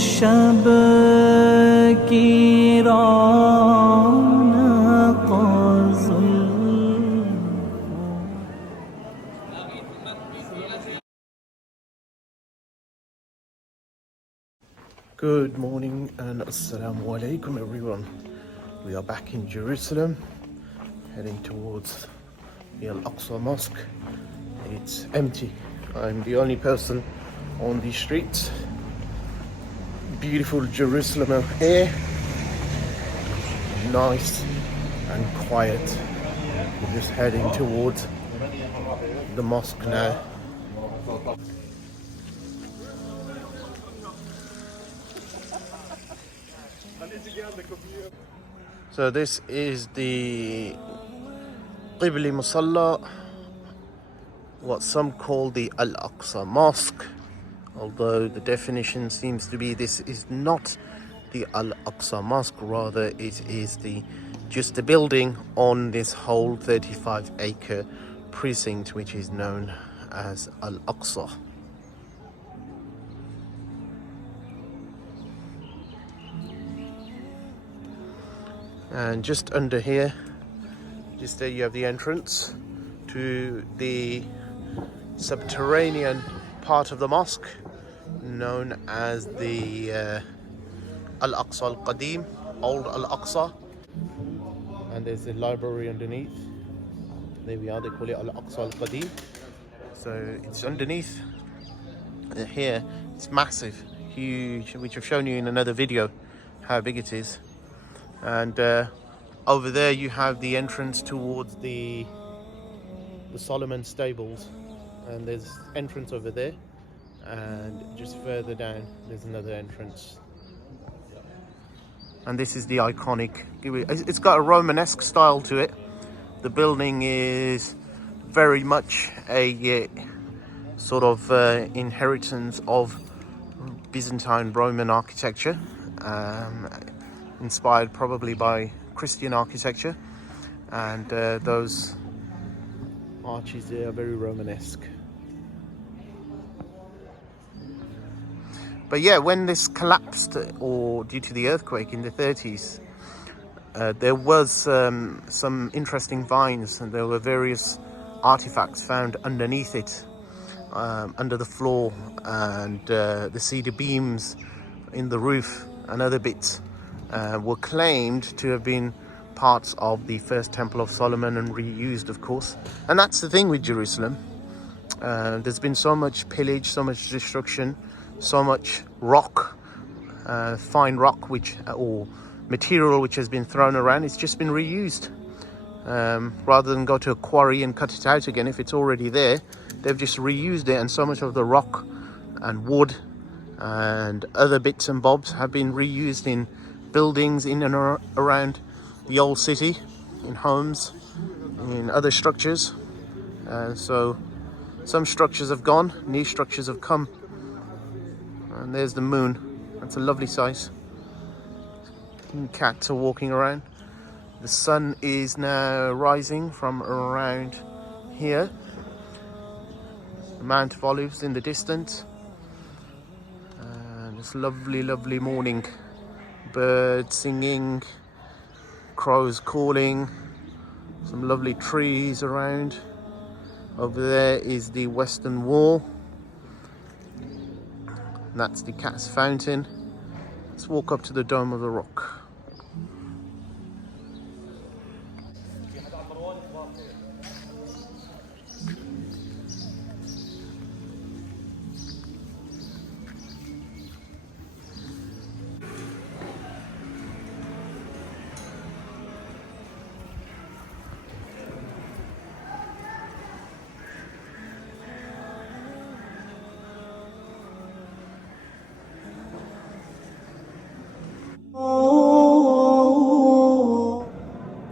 شبك رونق زلفه. Good morning and assalamu alaikum everyone. We are back in Jerusalem, heading towards the al-Aqsa Mosque. It's empty. I'm the only person on the streets. Beautiful Jerusalem out here. Nice and quiet. We're just heading towards the mosque now. So this is the Qibli Musalla, what some call the al-Aqsa Mosque, although the definition seems to be this is not the al-Aqsa Mosque, rather it is just the building on this whole 35-acre precinct which is known as al-Aqsa. And just under here, just there you have the entrance to the subterranean part of the mosque known as the al-Aqsa al-Qadim, old al-Aqsa. And there's the library underneath. There we are, they call it al-Aqsa al-Qadim. So it's underneath here. It's massive, huge, which I've shown you in another video how big it is. And over there you have the entrance towards the Solomon stables, and there's entrance over there, and just further down there's another entrance. And this is the iconic, it's got a Romanesque style to it. The building is very much a sort of inheritance of Byzantine Roman architecture, inspired probably by Christian architecture, and those arches there are very Romanesque. But yeah, when this collapsed, or due to the earthquake in the 30s, there was some interesting finds, and there were various artifacts found underneath it, under the floor, and the cedar beams in the roof and other bits were claimed to have been parts of the first Temple of Solomon and reused, of course. And that's the thing with Jerusalem. There's been so much pillage, so much destruction, so much rock, fine rock, or material which has been thrown around. It's just been reused. Rather than go to a quarry and cut it out again, if it's already there, they've just reused it. And so much of the rock and wood and other bits and bobs have been reused in buildings in and around the old city, in homes, in other structures. So some structures have gone, new structures have come. And there's the moon. That's a lovely sight. Cats are walking around. The sun is now rising from around here. The Mount of Olives in the distance. And it's lovely, lovely morning. Birds singing, crows calling, some lovely trees around. Over there is the Western Wall. And that's the Cat's Fountain. Let's walk up to the Dome of the Rock.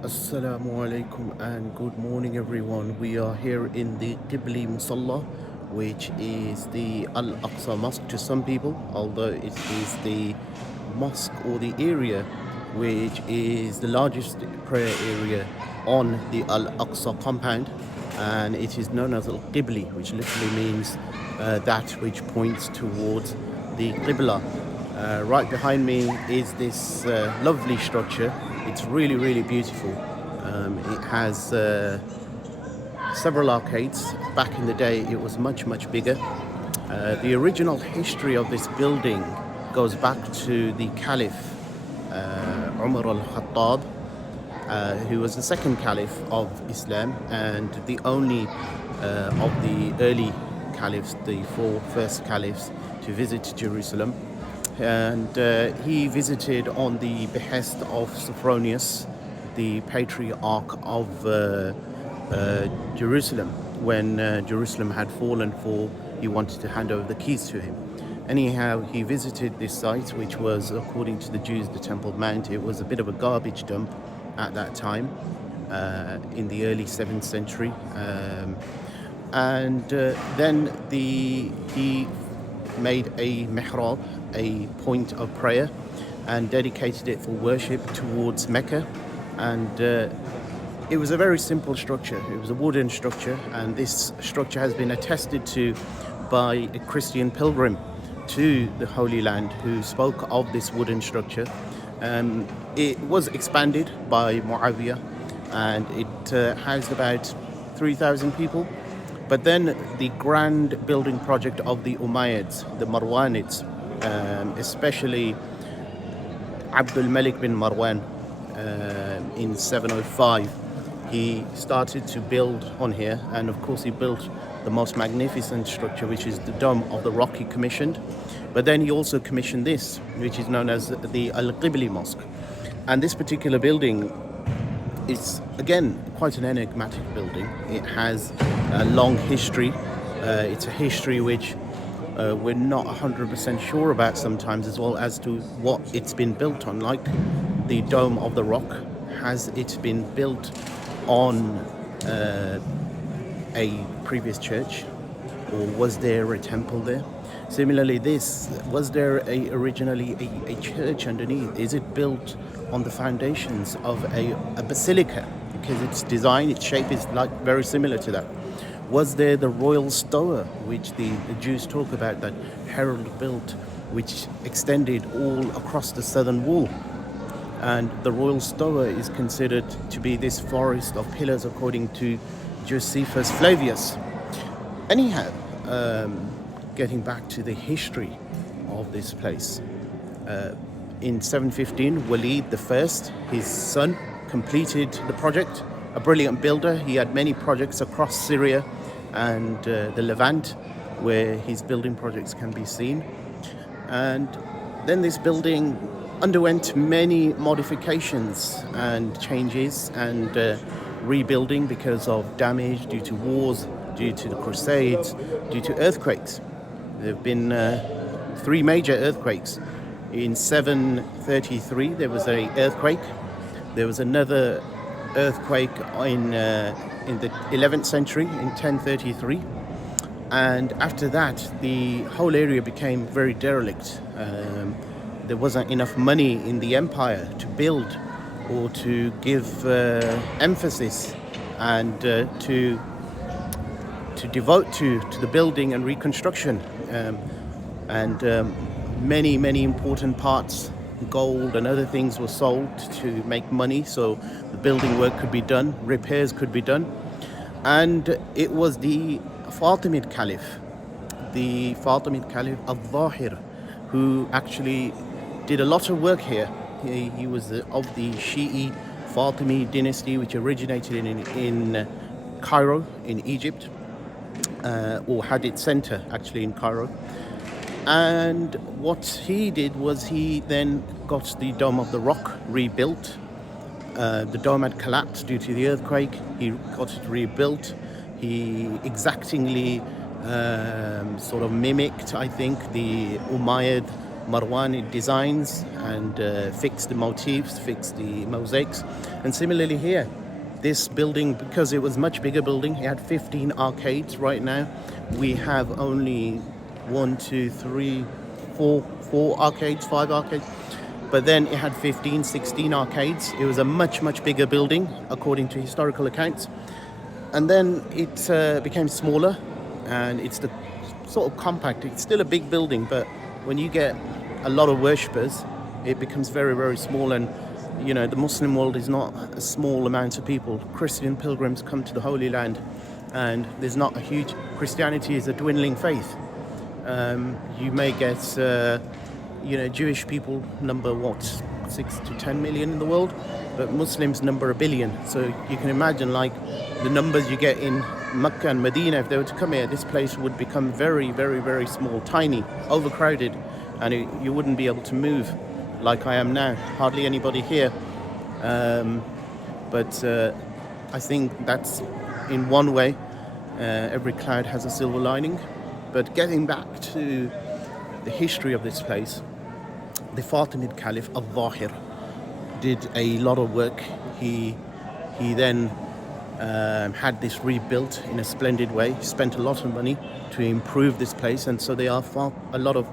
Assalamu alaikum and good morning everyone. We are here in the Qibli Musalla, which is the Al-Aqsa Mosque to some people, although it is the mosque or the area which is the largest prayer area on the Al-Aqsa compound, and it is known as Al-Qibli, which literally means that which points towards the Qibla. Right behind me is this lovely structure. It's really, really beautiful. It has several arcades. Back in the day, it was much, much bigger. The original history of this building goes back to the Caliph Umar al-Khattab, who was the second Caliph of Islam and the only of the early Caliphs, the four first Caliphs, to visit Jerusalem. And he visited on the behest of Sophronius, the patriarch of Jerusalem, when Jerusalem had fallen, for he wanted to hand over the keys to him. Anyhow, he visited this site, which was, according to the Jews, the Temple Mount. It was a bit of a garbage dump at that time, in the early 7th century. Then he made a mihrab, a point of prayer, and dedicated it for worship towards Mecca. And it was a very simple structure. It was a wooden structure, and this structure has been attested to by a Christian pilgrim to the Holy Land who spoke of this wooden structure. It was expanded by Muawiyah, and it housed about 3,000 people. But then the grand building project of the Umayyads, the Marwanids, especially Abdul Malik bin Marwan, in 705, he started to build on here, and of course he built the most magnificent structure, which is the Dome of the Rock he commissioned. But then he also commissioned this, which is known as the al-Qibli Mosque. And this particular building is, again, quite an enigmatic building. It has a long history. It's a history which we're not 100% sure about sometimes, as well as to what it's been built on. Like the Dome of the Rock, has it been built on a previous church, or was there a temple there? Similarly, was there originally a church underneath? Is it built on the foundations of a basilica? Because its design, its shape is like very similar to that. Was there the royal stoa, which the Jews talk about, that Herod built, which extended all across the southern wall? And the royal stoa is considered to be this forest of pillars, according to Josephus Flavius. Anyhow, getting back to the history of this place. In 715, Walid I, his son, completed the project. A brilliant builder. He had many projects across Syria and the Levant, where his building projects can be seen. And then this building underwent many modifications and changes and rebuilding because of damage due to wars, due to the Crusades, due to earthquakes. There have been 3 major earthquakes. In 733 there was an earthquake. There was another earthquake in the 11th century in 1033, and after that the whole area became very derelict. There wasn't enough money in the empire to build or to give emphasis and to devote to the building and reconstruction, and many important parts, gold and other things, were sold to make money so the building work could be done, repairs could be done. And it was the Fatimid Caliph al-Zahir, who actually did a lot of work here. He was of the Shi'i Fatimi dynasty, which originated in Cairo in Egypt, or had its center actually in Cairo. And what he did was he then got the Dome of the Rock rebuilt. The dome had collapsed due to the earthquake. He got it rebuilt. He exactingly sort of mimicked, I think, the Umayyad Marwanid designs, and fixed the motifs, fixed the mosaics. And similarly here, this building, because it was a much bigger building, it had 15 arcades. Right now we have only 4 arcades, 5 arcades. But then it had 15, 16 arcades. It was a much bigger building, according to historical accounts. And then it became smaller, and it's the sort of compact. It's still a big building, but when you get a lot of worshippers, it becomes very, very small. And you know, the Muslim world is not a small amount of people. Christian pilgrims come to the Holy Land, and there's not a huge. Christianity is a dwindling faith. You may get, Jewish people number what, 6 to 10 million in the world, but Muslims number 1 billion. So you can imagine, like, the numbers you get in Mecca and Medina. If they were to come here, this place would become very, very, very small, tiny, overcrowded, and you wouldn't be able to move like I am now. Hardly anybody here. But I think that's, in one way, every cloud has a silver lining. But getting back to the history of this place, the Fatimid Caliph al-Zahir did a lot of work. He then had this rebuilt in a splendid way, spent a lot of money to improve this place, and so they are a lot of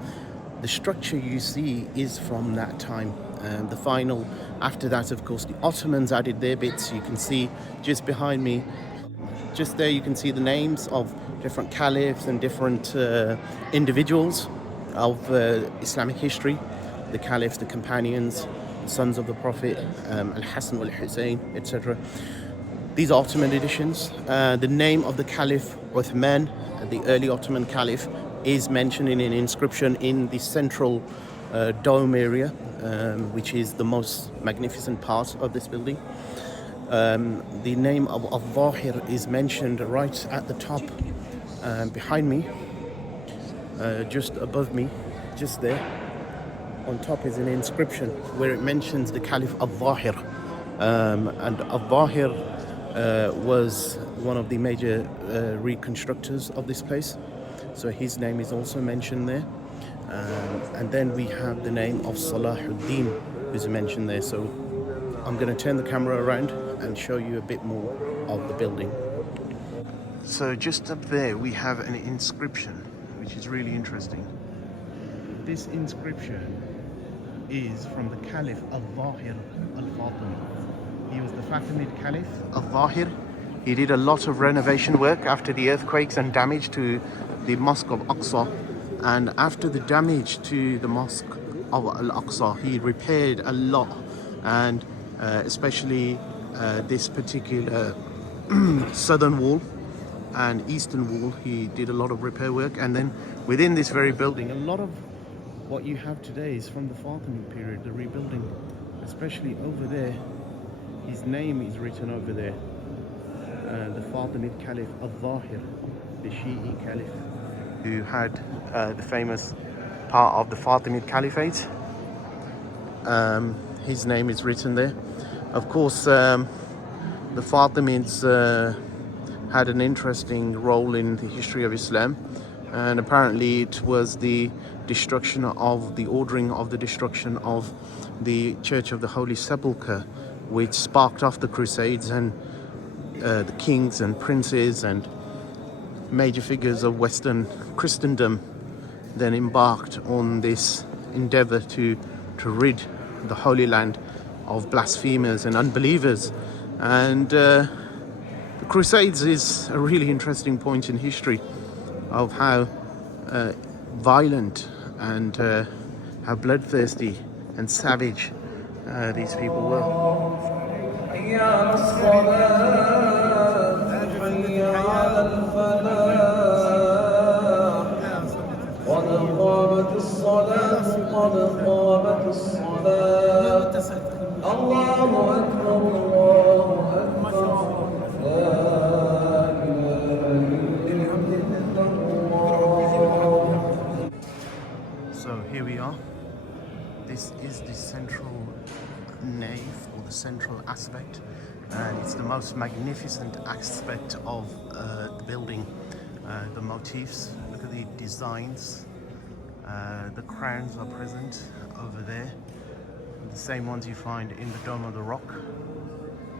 the structure you see is from that time. The final, after that, of course, the Ottomans added their bits. You can see just behind me, just there, you can see the names of different caliphs and different individuals of Islamic history. The caliphs, the companions, the sons of the Prophet, al-Hassan, al-Hussein, etc. These are Ottoman editions. The name of the Caliph Uthman, the early Ottoman Caliph, is mentioned in an inscription in the central dome area, which is the most magnificent part of this building. The name of al-Zahir is mentioned right at the top, behind me, just above me, just there. On top is an inscription where it mentions the Caliph al-Zahir. And al-Zahir was one of the major reconstructors of this place. So his name is also mentioned there. And then we have the name of Salahuddin, who's mentioned there. So I'm going to turn the camera around and show you a bit more of the building. So just up there we have an inscription, which is really interesting. This inscription is from the Caliph al-Zahir al-Fatimi. He was the Fatimid Caliph al-Zahir. He did a lot of renovation work after the earthquakes and damage to the Mosque of Aqsa. And after the damage to the Mosque of al-Aqsa, he repaired a lot, and especially this particular southern wall and eastern wall, he did a lot of repair work. And then within this very building, a lot of what you have today is from the Fatimid period, the rebuilding, especially over there. His name is written over there, the Fatimid Caliph al-Zahir, the Shi'i Caliph, who had the famous part of the Fatimid Caliphate. His name is written there. Of course, the Fatimids had an interesting role in the history of Islam, and apparently it was the ordering of the destruction of the Church of the Holy Sepulchre, which sparked off the Crusades, and the kings and princes and major figures of Western Christendom then embarked on this endeavor to rid the Holy Land of blasphemers and unbelievers. And the Crusades is a really interesting point in history of how violent and how bloodthirsty and savage these people were. So here we are. This is the central nave, or the central aspect, and it's the most magnificent aspect of the building. The motifs, look at the designs. The crowns are present over there, the same ones you find in the Dome of the Rock.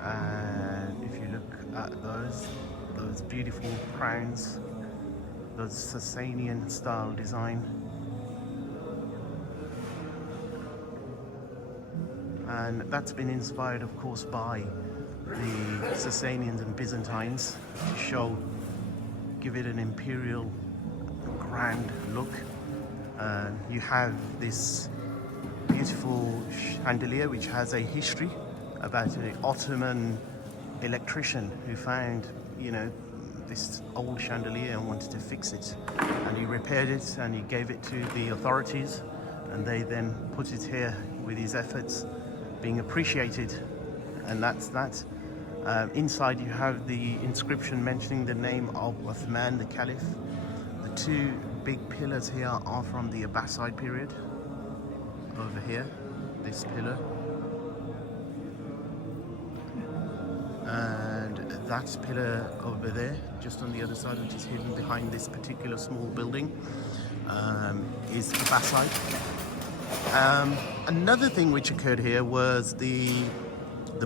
And if you look at those beautiful crowns, those Sasanian style design. And that's been inspired, of course, by the Sasanians and Byzantines to give it an imperial grand look. You have this beautiful chandelier which has a history about an Ottoman electrician who found, this old chandelier and wanted to fix it, and he repaired it and he gave it to the authorities, and they then put it here with his efforts being appreciated, and that's that. Inside you have the inscription mentioning the name of Uthman, the Caliph. The two big pillars here are from the Abbasid period. Over here, this pillar, and that pillar over there, just on the other side, which is hidden behind this particular small building, is Abbasid. Another thing which occurred here was the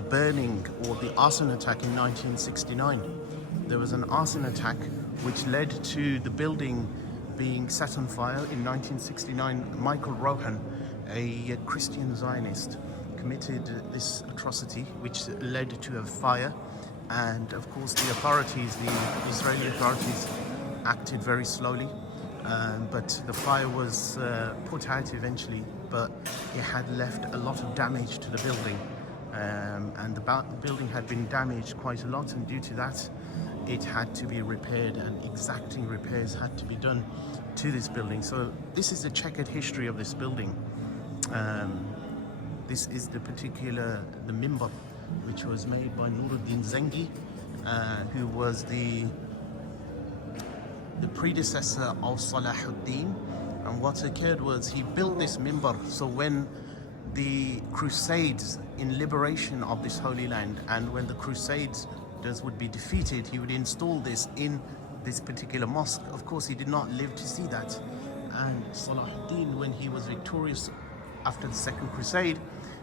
burning or the arson attack in 1969. There was an arson attack which led to the building being set on fire in 1969. Michael Rohan, a Christian Zionist, committed this atrocity which led to a fire, and of course the authorities, the Israeli authorities, acted very slowly, but the fire was put out eventually, but it had left a lot of damage to the building, and the building had been damaged quite a lot, and due to that it had to be repaired, and exacting repairs had to be done to this building. So this is the checkered history of this building. This is the mimbar, which was made by Nuruddin Zengi, who was the predecessor of Salahuddin. And what occurred was he built this mimbar, so when the Crusades in liberation of this holy land, and when the Crusades would be defeated, he would install this in this particular mosque. Of course, he did not live to see that, and Salahuddin, when he was victorious after the Second Crusade,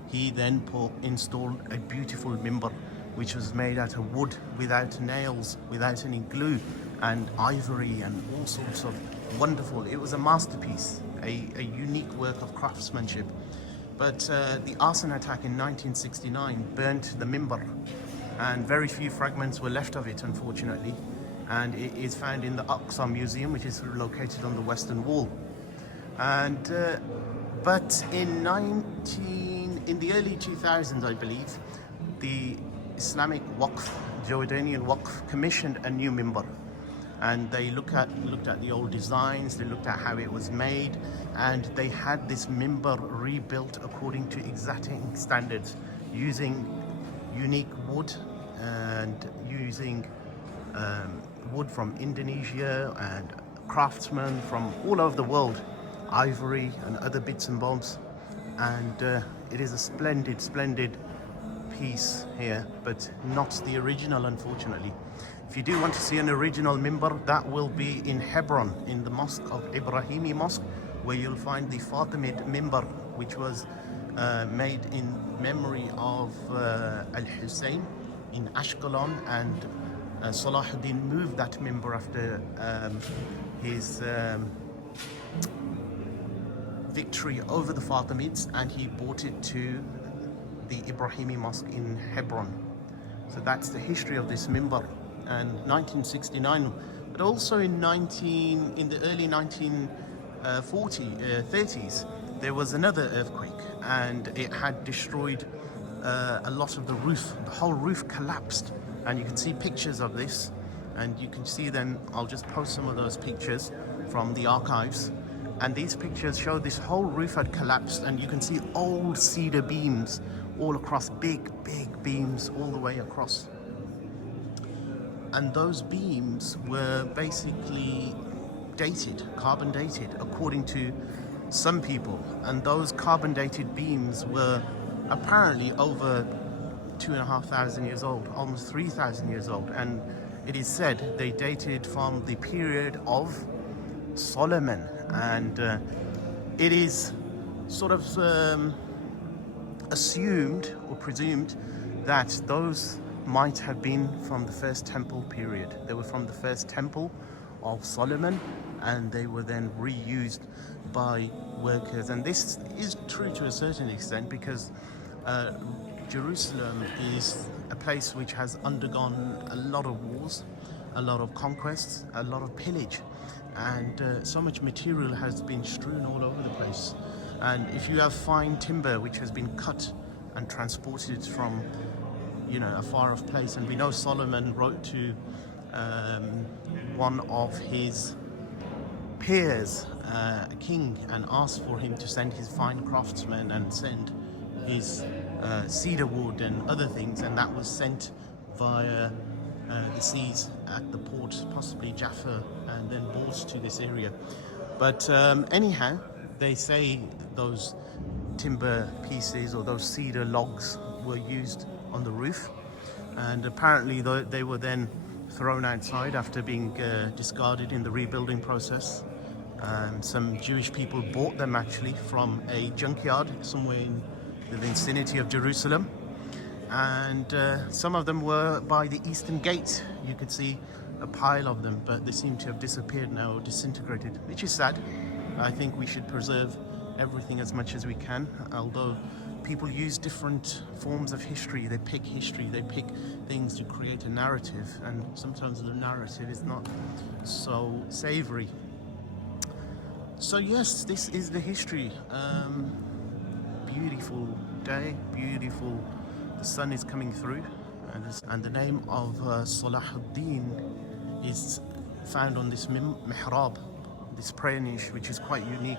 he then installed a beautiful mimbar which was made out of wood, without nails, without any glue, and ivory and all sorts of wonderful. It was a masterpiece, a unique work of craftsmanship. But the arson attack in 1969 burnt the mimbar, and very few fragments were left of it, unfortunately, and it is found in the Al-Aqsa museum, which is located on the western wall. And but in the early 2000s, I believe, the Islamic Waqf, Jordanian Waqf, commissioned a new mimbar, and they looked at the old designs, they looked at how it was made, and they had this mimbar rebuilt according to exacting standards, using unique wood and using wood from Indonesia and craftsmen from all over the world, ivory and other bits and bobs, and it is a splendid piece here, but not the original, unfortunately. If you do want to see an original mimbar, that will be in Hebron, in the mosque of Ibrahimi Mosque, where you'll find the Fatimid mimbar, which was made in memory of Al-Hussein in Ashkelon, and Salahuddin moved that mimbar after his victory over the Fatimids, and he brought it to the Ibrahimi Mosque in Hebron. So that's the history of this mimbar. And 1969, but also in the early 1930s, there was another earthquake, and it had destroyed a lot of the roof. The whole roof collapsed, and you can see pictures of this, and you can see them. I'll just post some of those pictures from the archives, and these pictures show this whole roof had collapsed, and you can see old cedar beams all across, big beams all the way across. And those beams were basically carbon dated, according to some people. And those carbon dated beams were apparently over 2,500 years old, almost 3,000 years old. And it is said they dated from the period of Solomon. And it is sort of assumed or presumed that those might have been from the first temple period. They were from the first temple of Solomon, and they were then reused by workers. And this is true to a certain extent, because Jerusalem is a place which has undergone a lot of wars. a lot of conquests, a lot of pillage, and so much material has been strewn all over the place. And if you have fine timber which has been cut and transported from, you know, a far off place, and we know Solomon wrote to one of his peers, a king, and asked for him to send his fine craftsmen and send his cedar wood and other things, and that was sent via the seas at the port, possibly Jaffa, and then brought to this area. But anyhow, they say those timber pieces or those cedar logs were used on the roof, and apparently they were then thrown outside after being discarded in the rebuilding process. Some Jewish people bought them actually from a junkyard somewhere in the vicinity of Jerusalem, and some of them were by the eastern gate. You could see a pile of them, but they seem to have disappeared now or disintegrated, which is sad. I think we should preserve everything as much as we can, although people use different forms of history. They pick history, they pick things to create a narrative, and sometimes the narrative is not so savory. So yes, this is the history. Beautiful day, beautiful. The sun is coming through, and the name of Salahuddin is found on this mihrab, this prayer niche, which is quite unique.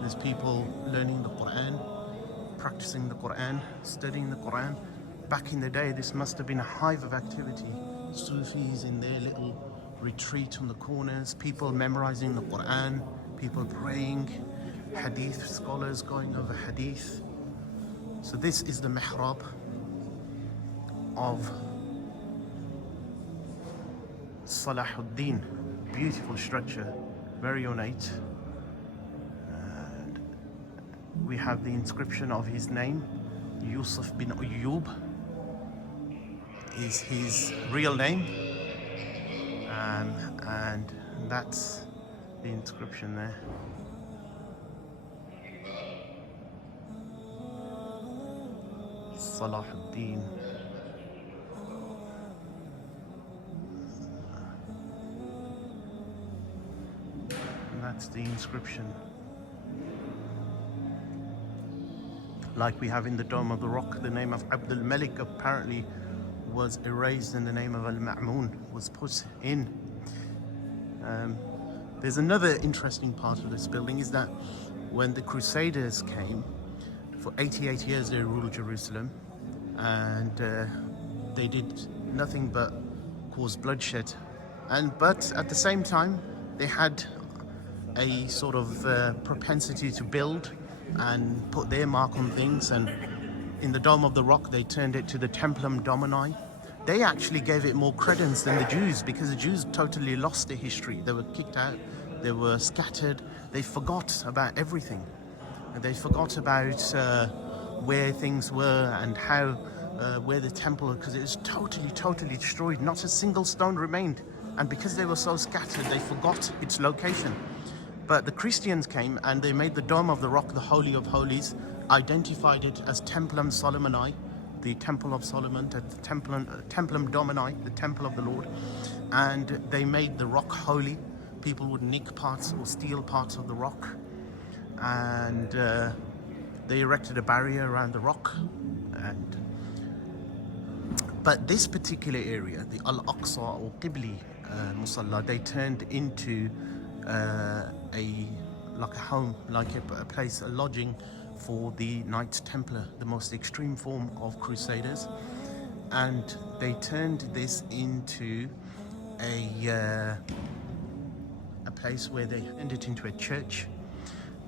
There's people learning the Quran, practicing the Quran, studying the Quran. Back in the day, this must have been a hive of activity. Sufis in their little retreat on the corners, people memorizing the Quran, people praying, hadith scholars going over hadith. So this is the mihrab of Salahuddin. Beautiful structure, very ornate. And we have the inscription of his name. Yusuf bin Ayyub is his real name, and that's the inscription there. Salahuddin. And that's the inscription. Like we have in the Dome of the Rock, the name of Abdul Malik apparently was erased and the name of Al-Ma'mun was put in. There's another interesting part of this building is that when the Crusaders came, for 88 years they ruled Jerusalem, and they did nothing but cause bloodshed. But at the same time, they had a sort of propensity to build and put their mark on things, and in the Dome of the Rock they turned it to the Templum Domini. They actually gave it more credence than the Jews, because the Jews totally lost their history. They were kicked out, they were scattered, they forgot about everything. And they forgot about where things were and how, where the temple, because it was totally destroyed. Not a single stone remained. And because they were so scattered, they forgot its location. But the Christians came and they made the Dome of the Rock the Holy of Holies, identified it as Templum Solomoni, the Temple of Solomon, the Templum Domini, the Temple of the Lord, and they made the rock holy. People would nick parts or steal parts of the rock, and they erected a barrier around the rock. But this particular area, the al-Aqsa or Qibli Musalla, they turned into like a home, like a place, a lodging for the Knights Templar, the most extreme form of Crusaders. And they turned this into a place where they turned it into a church.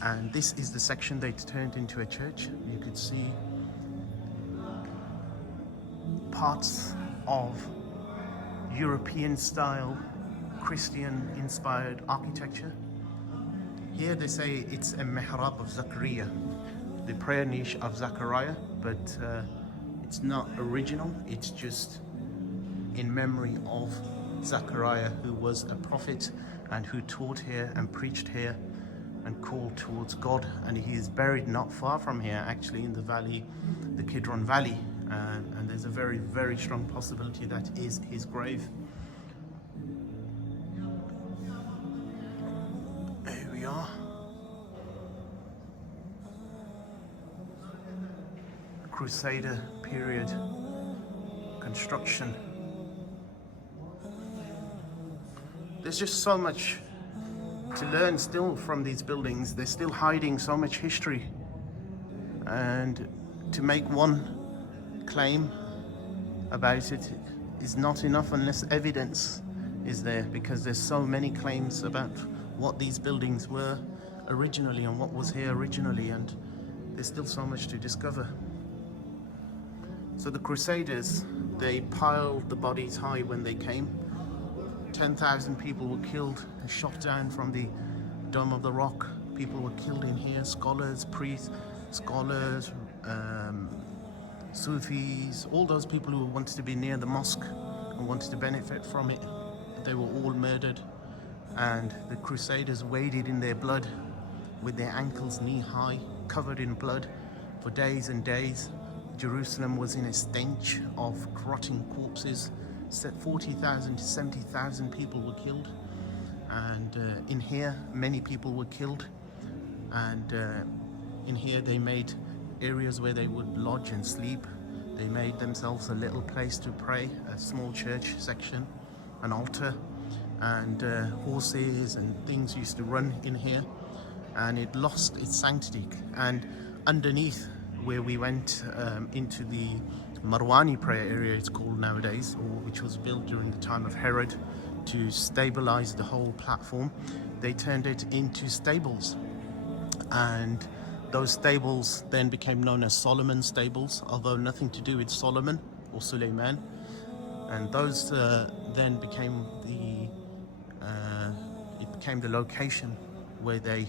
And this is the section they turned into a church. You could see parts of European style, Christian inspired architecture. Here they say it's a mihrab of Zachariah, the prayer niche of Zachariah, but it's not original, it's just in memory of Zachariah, who was a prophet and who taught here and preached here and called towards God. And he is buried not far from here, actually, in the valley, the Kidron Valley, and there's a very, very strong possibility that is his grave. Here we are. Crusader period construction. There's just so much to learn still from these buildings. They're still hiding so much history, and to make one claim about it is not enough unless evidence is there, because there's so many claims about what these buildings were originally and what was here originally, and there's still so much to discover. So the Crusaders, they piled the bodies high when they came. 10,000 people were killed and shot down from the Dome of the Rock. People were killed in here, scholars, priests, Sufis, all those people who wanted to be near the mosque and wanted to benefit from it. They were all murdered, and the Crusaders waded in their blood with their ankles knee high, covered in blood for days and days. Jerusalem was in a stench of rotting corpses. 40,000 to 70,000 people were killed, and in here many people were killed, and in here they made areas where they would lodge and sleep. They made themselves a little place to pray, a small church section, an altar, and horses and things used to run in here, and it lost its sanctity. And underneath where we went into the Marwani prayer area, it's called nowadays, or which was built during the time of Herod to stabilize the whole platform, they turned it into stables, and those stables then became known as Solomon's stables, although nothing to do with Solomon or Suleiman. And those then became the location where they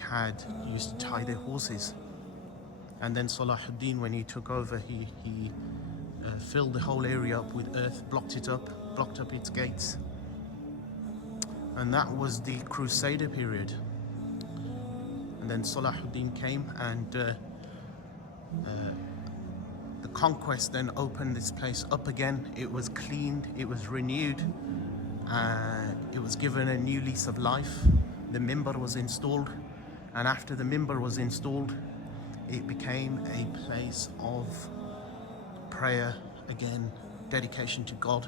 used to tie their horses. And then Salahuddin, when he took over, he filled the whole area up with earth, blocked up its gates. And that was the Crusader period. And then Salahuddin came, and the conquest then opened this place up again. It was cleaned, it was renewed, it was given a new lease of life. The minbar was installed, and after the minbar was installed, it became a place of prayer again, dedication to God,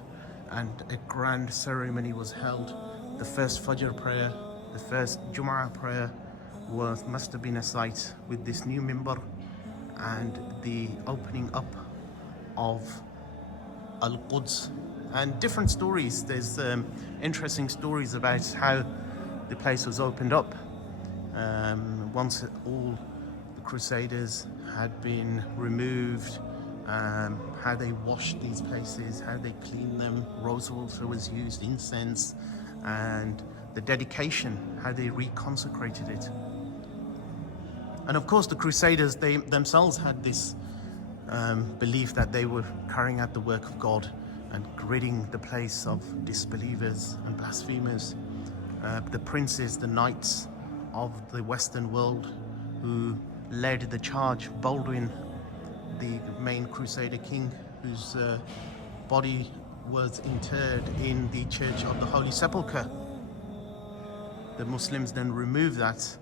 and a grand ceremony was held. The first Fajr prayer, the first Jum'ah prayer must have been a sight with this new minbar, and the opening up of Al-Quds, and different stories. There's interesting stories about how the place was opened up once all the Crusaders had been removed, how they washed these places, how they cleaned them, rose water was used, incense, and the dedication, how they reconsecrated it. And of course the Crusaders, they themselves had this belief that they were carrying out the work of God and ridding the place of disbelievers and blasphemers. The princes, the knights of the Western world who led the charge, Baldwin, the main Crusader king, whose body was interred in the Church of the Holy Sepulchre. The Muslims then removed that,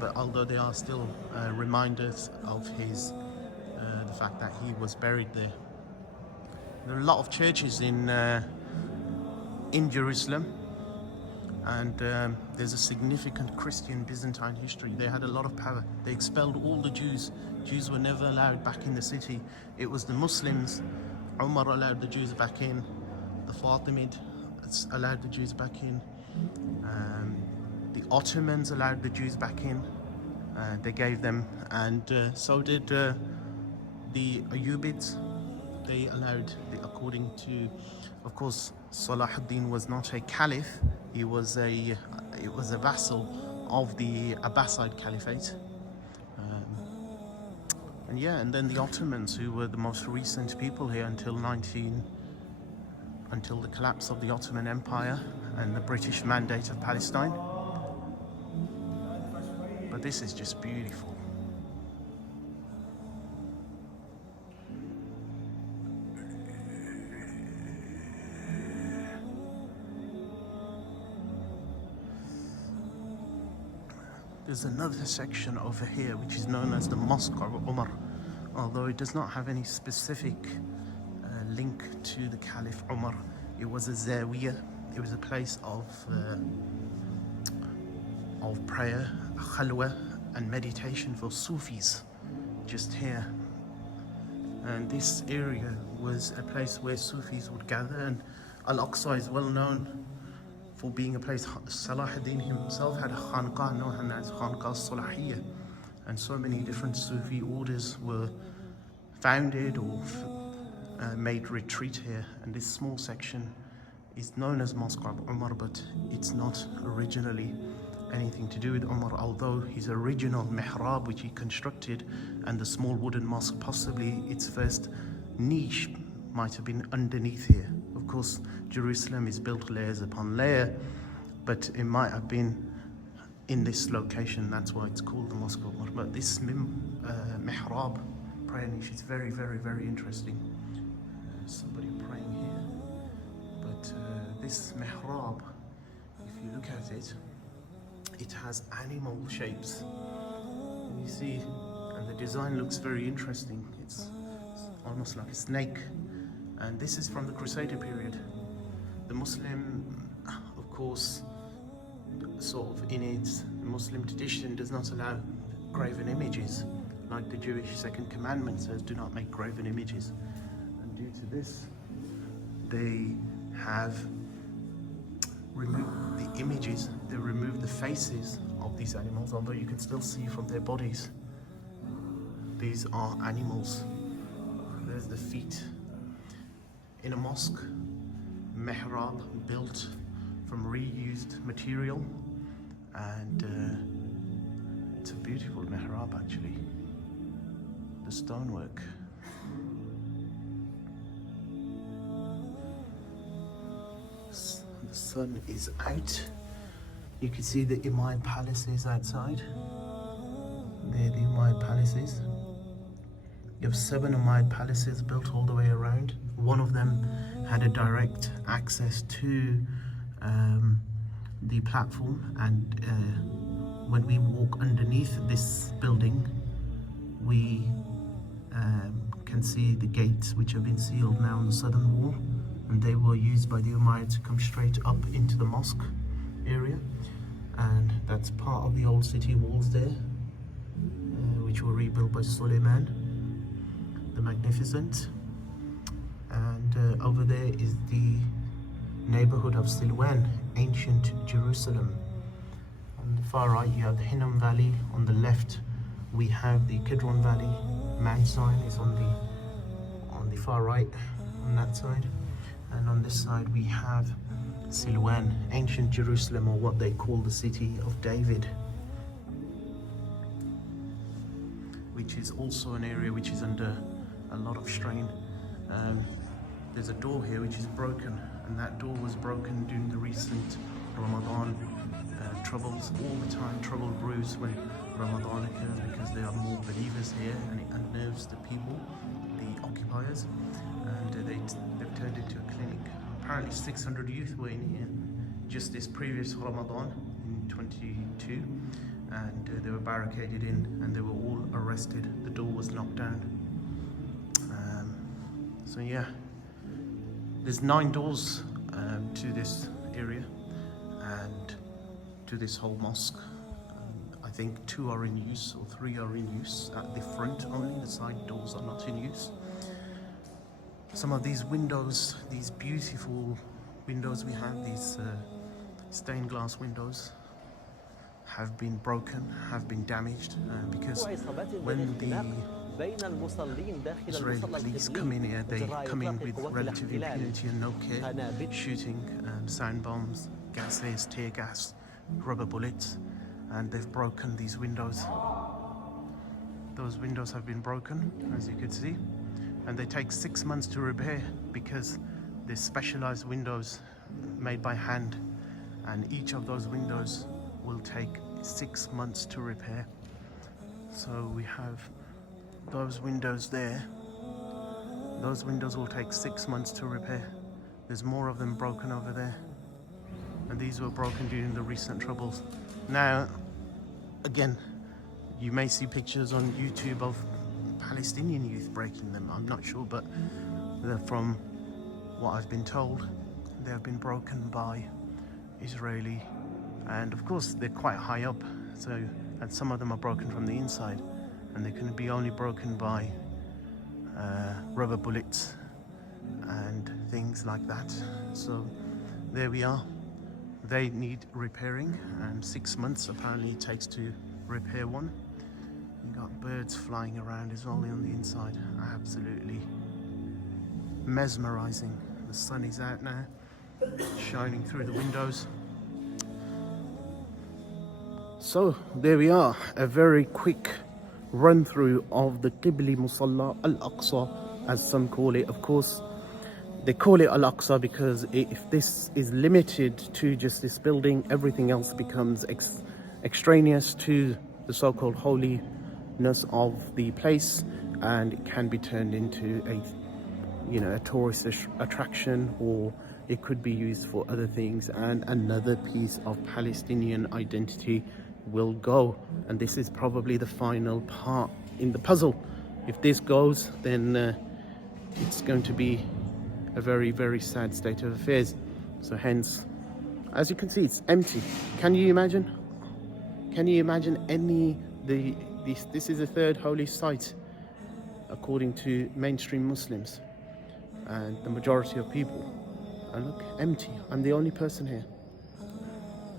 but although they are still reminders of the fact that he was buried there. There are a lot of churches in Jerusalem, and there's a significant Christian Byzantine history. They had a lot of power. They expelled all the Jews. Jews were never allowed back in the city. It was the Muslims. Umar allowed the Jews back in. The Fatimid allowed the Jews back in. The Ottomans allowed the Jews back in. They gave them, and so did the Ayyubids. They allowed, according to, of course, Salahuddin was not a caliph. He was a vassal of the Abbasid Caliphate. And then the Ottomans, who were the most recent people here until the collapse of the Ottoman Empire and the British Mandate of Palestine. But this is just beautiful. There's another section over here which is known as the Mosque of Umar, although it does not have any specific link to the Caliph Umar. It was a zawiyah. It was a place of prayer, khalwa, and meditation for Sufis, just here. And this area was a place where Sufis would gather, and al-Aqsa is well known for being a place. Salah ad-Din himself had a khanqah known as Khanqah Salahiyya, and so many different Sufi orders were founded or made retreat here. And this small section is known as Mosque of Umar, but it's not originally anything to do with Umar, although his original mihrab which he constructed and the small wooden mosque, possibly its first niche might have been underneath here. Of course, Jerusalem is built layers upon layer, but it might have been in this location. That's why it's called the Mosque of Umar. But this mihrab prayer niche is very, very, very interesting. Somebody praying here. But this mihrab, if you look at it, it has animal shapes. And you see, and the design looks very interesting. It's almost like a snake. And this is from the Crusader period. The Muslim, of course, sort of in its Muslim tradition does not allow graven images, like the Jewish second commandment says, do not make graven images. And due to this, they have removed the images, they removed the faces of these animals, although you can still see from their bodies these are animals. There's the feet. In a mosque, mihrab built from reused material, and it's a beautiful mihrab actually, the stonework. The sun is out. You can see the Umayyad palaces outside. They're the Umayyad palaces. You have 7 Umayyad palaces built all the way around. One of them had a direct access to the platform, and when we walk underneath this building, we can see the gates which have been sealed now on the southern wall, and they were used by the Umayyads to come straight up into the mosque area. And that's part of the old city walls there, which were rebuilt by Suleiman the Magnificent. And over there is the neighborhood of Silwan, ancient Jerusalem. On the far right you have the Hinnom Valley. On the left we have the Kidron Valley. Mount Zion is on the far right, on that side. And on this side we have Silwan, ancient Jerusalem, or what they call the city of David, which is also an area which is under a lot of strain. There's a door here which is broken, and that door was broken during the recent Ramadan troubles. All the time trouble brews when Ramadan occurs, because there are more believers here and it unnerves the people, the occupiers, and they've turned it into a clinic. Apparently 600 youth were in here just this previous Ramadan in 22, and they were barricaded in and they were all arrested. The door was knocked down. So yeah, there's 9 doors to this area and to this whole mosque. I think 2 are in use, or 3 are in use at the front only. The side doors are not in use. Some of these windows, these beautiful windows we have, these stained glass windows, have been broken, have been damaged, because when the Israeli police come in here, they come in with relative impunity and no care, shooting sound bombs, gases, tear gas, rubber bullets, and they've broken these windows. Those windows have been broken, as you can see, and they take 6 months to repair, because they're specialized windows made by hand, and each of those windows will take 6 months to repair. So we have those windows there. Those windows will take 6 months to repair. There's more of them broken over there, and these were broken during the recent troubles. Now, again, you may see pictures on YouTube of Palestinian youth breaking them. I'm not sure, but from what I've been told, they have been broken by Israeli, and of course they're quite high up, so, and some of them are broken from the inside, and they can be only broken by rubber bullets and things like that. So there we are. They need repairing, and 6 months apparently it takes to repair one. You've got birds flying around as well on the inside. Absolutely mesmerizing. The sun is out now, shining through the windows. So there we are, a very quick run through of the Qibli Musalla al-Aqsa, as some call it. Of course, they call it al-Aqsa because if this is limited to just this building, everything else becomes extraneous to the so-called holiness of the place, and it can be turned into a tourist attraction, or it could be used for other things, and another piece of Palestinian identity will go. And this is probably the final part in the puzzle. If this goes, then it's going to be a very, very sad state of affairs. So hence, as you can see, it's empty. Can you imagine? Can you imagine this is the third holy site according to mainstream Muslims and the majority of people. And look, empty. I'm the only person here.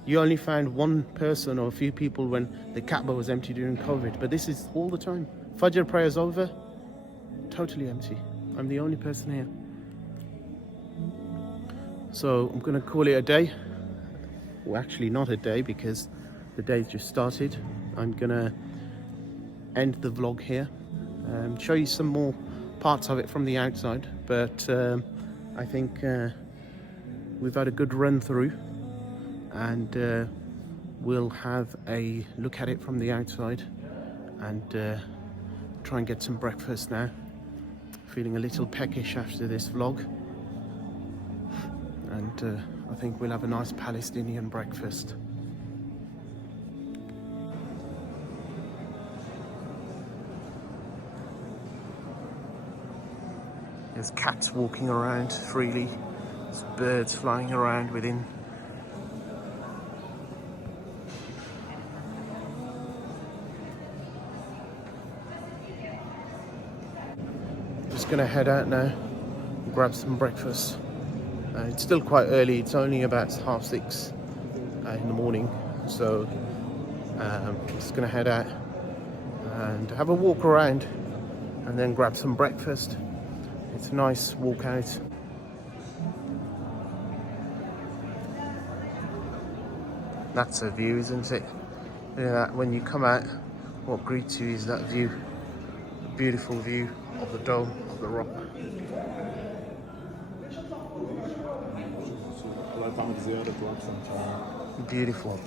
You only found one person or a few people when the Kaaba was empty during COVID, but this is all the time. Fajr prayer's over, totally empty. I'm the only person here. So I'm gonna call it a day. Well, actually not a day, because the day's just started. I'm gonna end the vlog here, show you some more parts of it from the outside, but I think we've had a good run through, and we'll have a look at it from the outside and try and get some breakfast now. Feeling a little peckish after this vlog, and I think we'll have a nice Palestinian breakfast. There's cats walking around freely. There's birds flying around within. Just gonna head out now and grab some breakfast. It's still quite early. It's only about 6:30 in the morning. So just gonna head out and have a walk around and then grab some breakfast. It's a nice walk out. That's a view, isn't it? Look at that. When you come out, what greets you is that view. A beautiful view of the dome of the rock. Beautiful.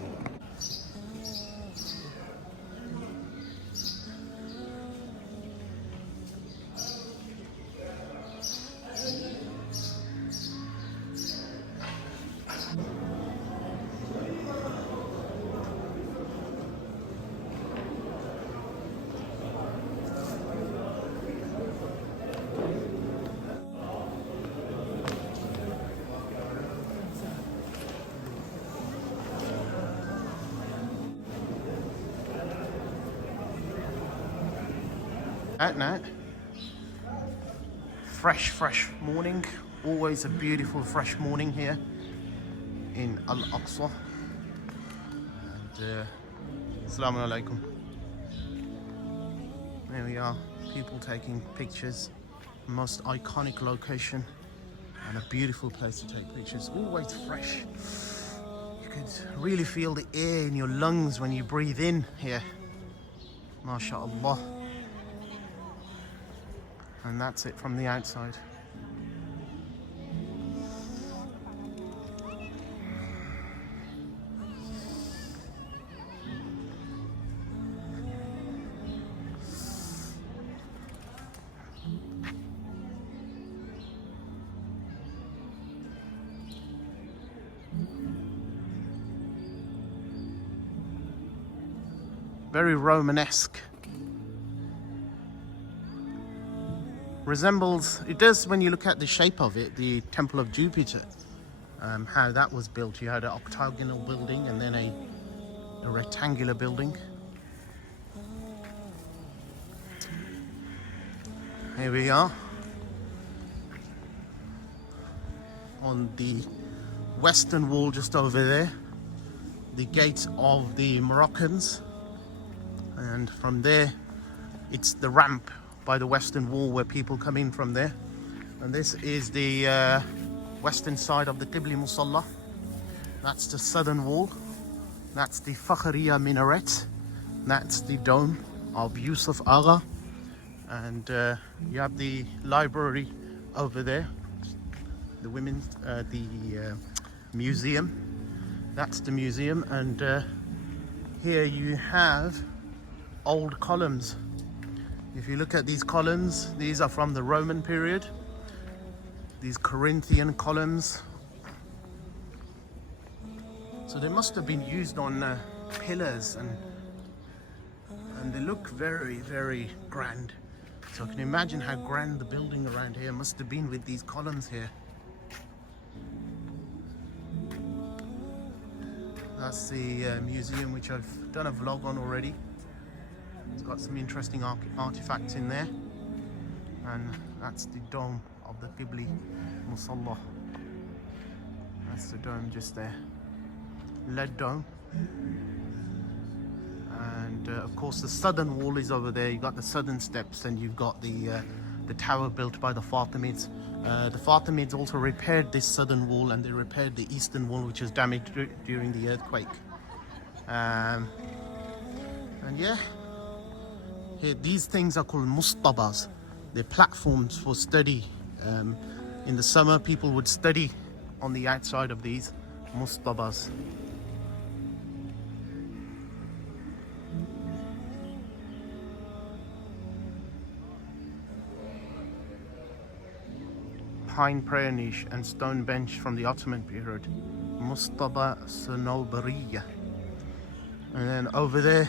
At night, fresh morning. Always a beautiful fresh morning here in al-Aqsa. And Assalamu alaikum. There we are, people taking pictures. Most iconic location and a beautiful place to take pictures. Always fresh. You could really feel the air in your lungs when you breathe in here. MashaAllah. And that's it from the outside. very Romanesque. Resembles, it does when you look at the shape of it, the Temple of Jupiter, how that was built. You had an octagonal building and then a rectangular building. Here we are on the western wall, just over there, the gate of the Moroccans, and from there it's the ramp by the western wall where people come in from there. And this is the western side of the Qibli Musalla. That's the southern wall. That's the Fakhriya minaret. That's the dome of Yusuf Agha. And you have the library over there, the women's, the museum. That's the museum. And here you have old columns. If you look at these columns, these are from the Roman period. These Corinthian columns. So they must have been used on pillars, and they look very, very grand. So I can imagine how grand the building around here must have been with these columns here. That's the museum, which I've done a vlog on already. It's got some interesting artifacts in there. And that's the dome of the Qibli Musalla. That's the dome just there. Lead dome. And of course the southern wall is over there. You've got the southern steps, and you've got the tower built by the Fatimids. The Fatimids also repaired this southern wall, and they repaired the eastern wall, which was damaged during the earthquake. And yeah, here, these things are called mustabas. They're platforms for study. In the summer, people would study on the outside of these mustabas. Pine prayer niche and stone bench from the Ottoman period, Mustaba Sanobariya. And then over there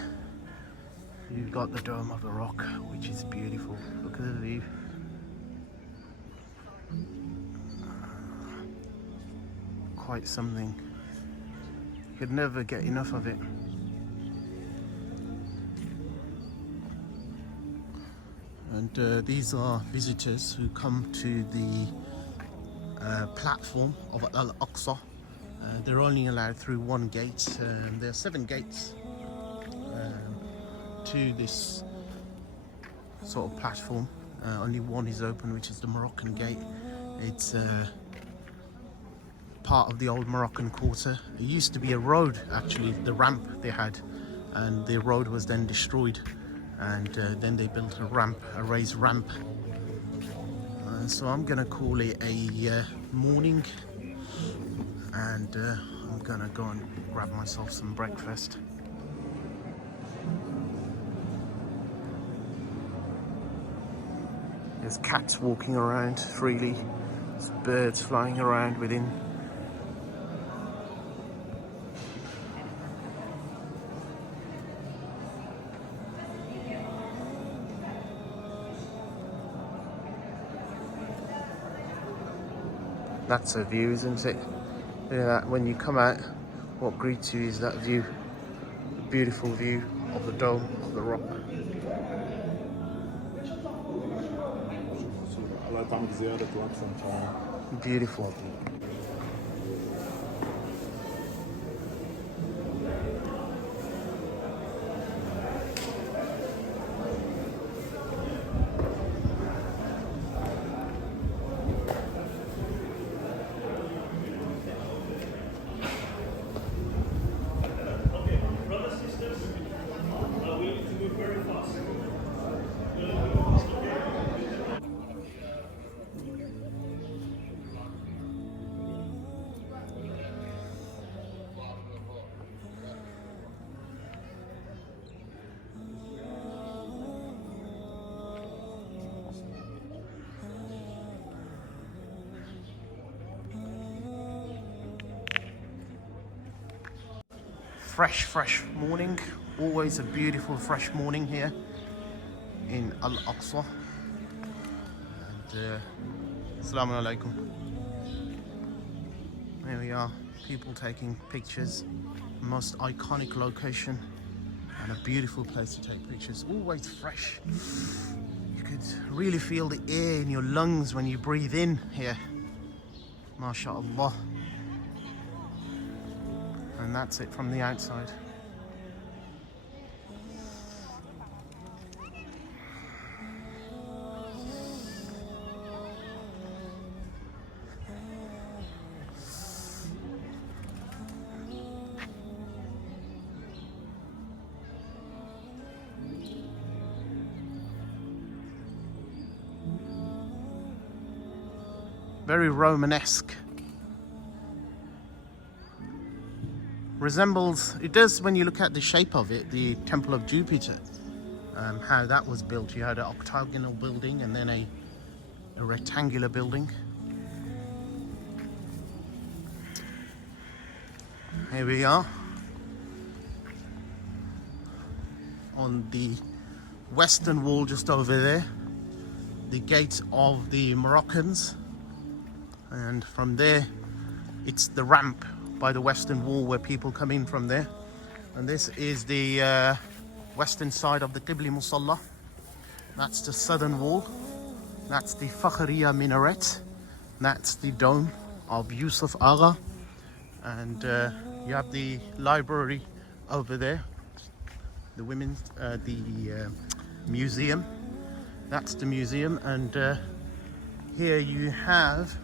you've got the Dome of the Rock, which is beautiful. Look at the view. Quite something. You could never get enough of it. And these are visitors who come to the platform of al-Aqsa. They're only allowed through one gate. There are 7 gates to this sort of platform. Only one is open, which is the Moroccan gate. It's part of the old Moroccan quarter. It used to be a road, actually, the ramp they had, and the road was then destroyed, and then they built a ramp, a raised ramp. So I'm gonna call it a morning, and I'm gonna go and grab myself some breakfast. There's cats walking around freely. There's birds flying around within. That's a view, isn't it? Look at that. When you come out, what greets you is that view. The beautiful view of the Dome of the Rock. Beautiful. fresh morning. Always a beautiful fresh morning here in al-Aqsa. And Assalamu alaikum. There we are, people taking pictures. Most iconic location and a beautiful place to take pictures. Always fresh. You could really feel the air in your lungs when you breathe in here. MashaAllah. And that's it from the outside. Very Romanesque. Resembles, it does when you look at the shape of it, the Temple of Jupiter, how that was built. You had an octagonal building and then a rectangular building. Here we are on the western wall just over there, the gate of the Moroccans. And from there, it's the ramp by the western wall where people come in from there. And this is the western side of the Qibli Musalla. That's the southern wall. That's the Fakhriya minaret. That's the dome of Yusuf Agha. And you have the library over there. The women's, the museum. That's the museum. And here you have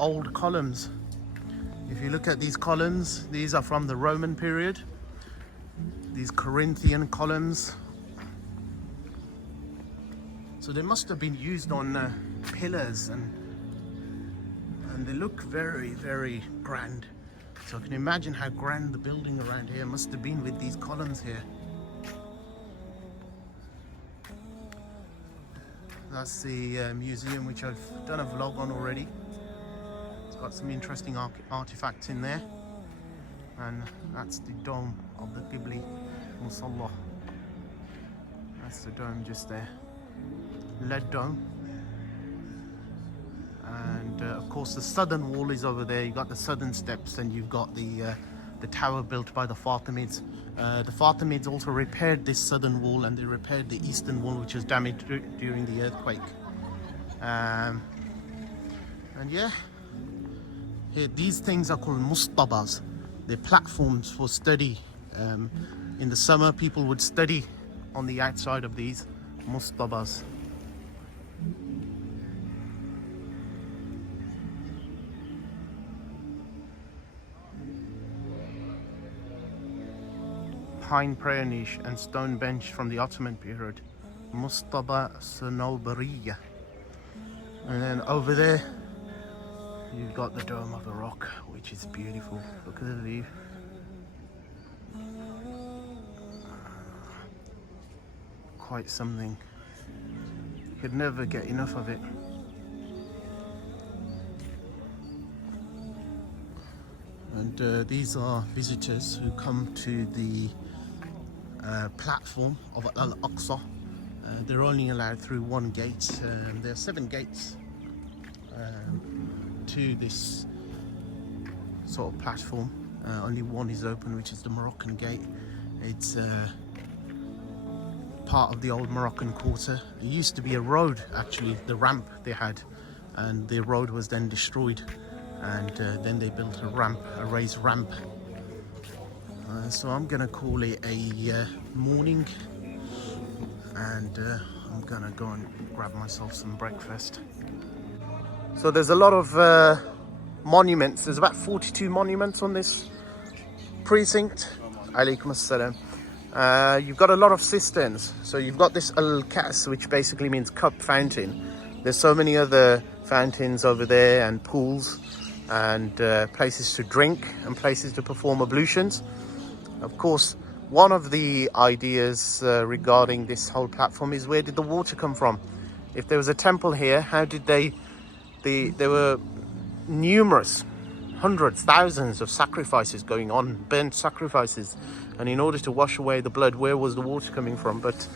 old columns. If you look at these columns, these are from the Roman period. These Corinthian columns. So they must have been used on pillars, and they look very grand. So I can imagine how grand the building around here must have been with these columns here. That's the museum, which I've done a vlog on already. Got some interesting artifacts in there, and that's the dome of the Qibli Musalla. That's the dome just there, lead dome. And of course the southern wall is over there. You've got the southern steps, and you've got the tower built by the Fatimids. The Fatimids also repaired this southern wall, and they repaired the eastern wall, which was damaged during the earthquake. And yeah, here, these things are called mustabas. They're platforms for study. In the summer, people would study on the outside of these mustabas. Pine prayer niche and stone bench from the Ottoman period. Mustaba Sanobariya. And then over there, you've got the Dome of the Rock, which is beautiful. Look at the view. Quite something. You could never get enough of it. And these are visitors who come to the platform of al-Aqsa. They're only allowed through one gate. There are 7 gates to this sort of platform. Only one is open, which is the Moroccan gate. It's part of the old Moroccan quarter. It used to be a road, actually, the ramp they had, and the road was then destroyed, and then they built a raised ramp. So I'm gonna call it a morning, and I'm gonna go and grab myself some breakfast. So there's a lot of monuments. There's about 42 monuments on this precinct. Alaikum assalam. You've got a lot of cisterns. So you've got this al-Aqsa, which basically means cup fountain. There's so many other fountains over there, and pools, and places to drink, and places to perform ablutions. Of course, one of the ideas regarding this whole platform is, where did the water come from? If there was a temple here, how did there were numerous hundreds, thousands of sacrifices going on, burnt sacrifices. And in order to wash away the blood, where was the water coming from? But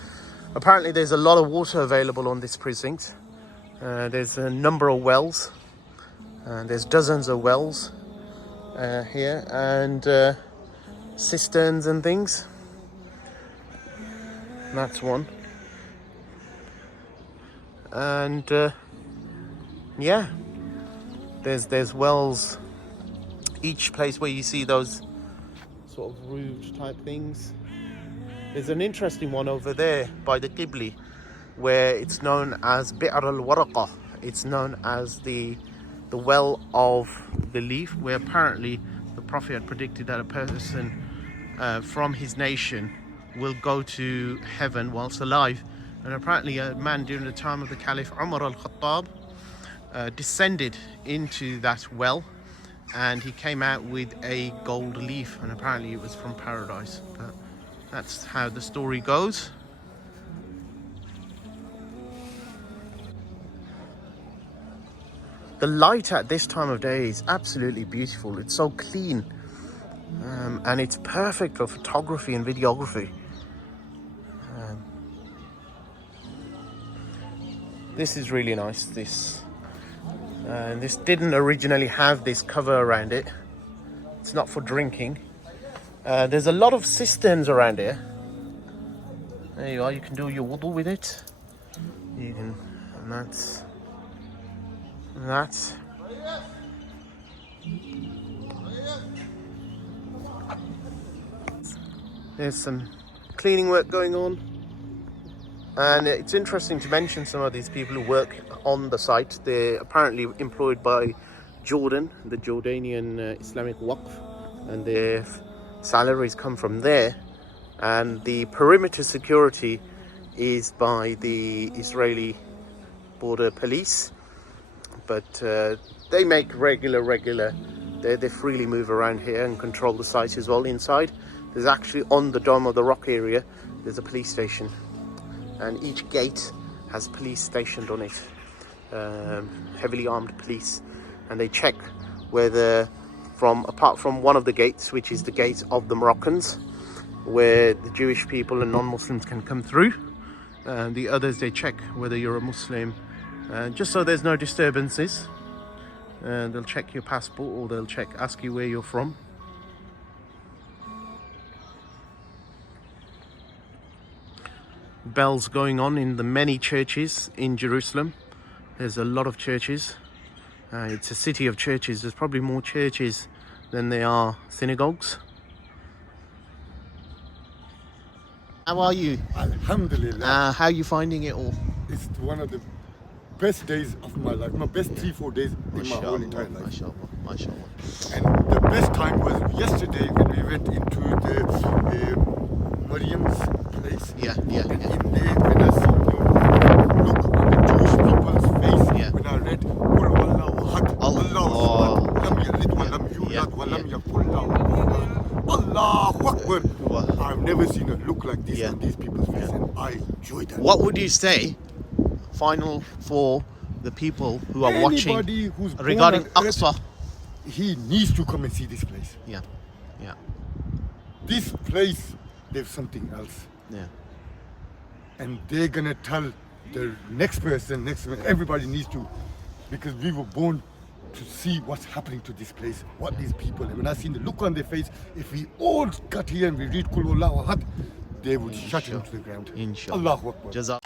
apparently there's a lot of water available on this precinct. There's a number of wells. There's dozens of wells here, and cisterns and things. And that's one. And yeah, there's wells each place where you see those sort of roofed type things. There's an interesting one over there by the Qibli, where it's known as Bi'r al-Waraqa. It's known as the well of the leaf, where apparently the Prophet had predicted that a person from his nation will go to heaven whilst alive. And apparently a man during the time of the Caliph Umar al-Khattab descended into that well, and he came out with a gold leaf, and apparently it was from paradise. But that's how the story goes. The light at this time of day is absolutely beautiful. It's so clean, and it's perfect for photography and videography. This is really nice. This didn't originally have this cover around it. It's not for drinking. There's a lot of cisterns around here. There you are. You can do your wudu with it. You can, and that's. There's some cleaning work going on. And it's interesting to mention some of these people who work on the site. They're apparently employed by Jordan, the Jordanian Islamic Waqf, and their salaries come from there. And the perimeter security is by the Israeli border police. But they make regular. They freely move around here and control the site as well inside. There's actually on the Dome of the Rock area, there's a police station. And each gate has police stationed on it, heavily armed police, and they check whether apart from one of the gates, which is the gate of the Moroccans, where the Jewish people and non-Muslims can come through, the others they check whether you're a Muslim, just so there's no disturbances. They'll check your passport, or they'll ask you where you're from. Bells going on in the many churches in Jerusalem. There's a lot of churches. It's a city of churches. There's probably more churches than there are synagogues. How are you? Alhamdulillah. How are you finding it all? It's one of the best days of my life. My best 3-4 days in my whole entire life. MashaAllah. And the best time was yesterday when we went into the Mariam's place. Yeah. And in there, when I saw the look on the Jewish people's face, when I read Qul Wallahu Ahad, Allahu Samad, Lam Yalid wa Lam Yulad wa Lam Yakul Lahu Allahu Akbar. I've never seen a look like this on these people's faces, and I enjoyed that. What would you say, final, for the people who are watching who's regarding Aqsa? He needs to come and see this place. Yeah. This place, there's something else. Yeah. And they're gonna tell the next person, everybody needs to, because we were born to see what's happening to this place, what these people, and when I seen the look on their face, if we all got here and we read Qul Wallahu Ahad, they would shut him to the ground. Inshallah. Allahu Akbar. Jazak.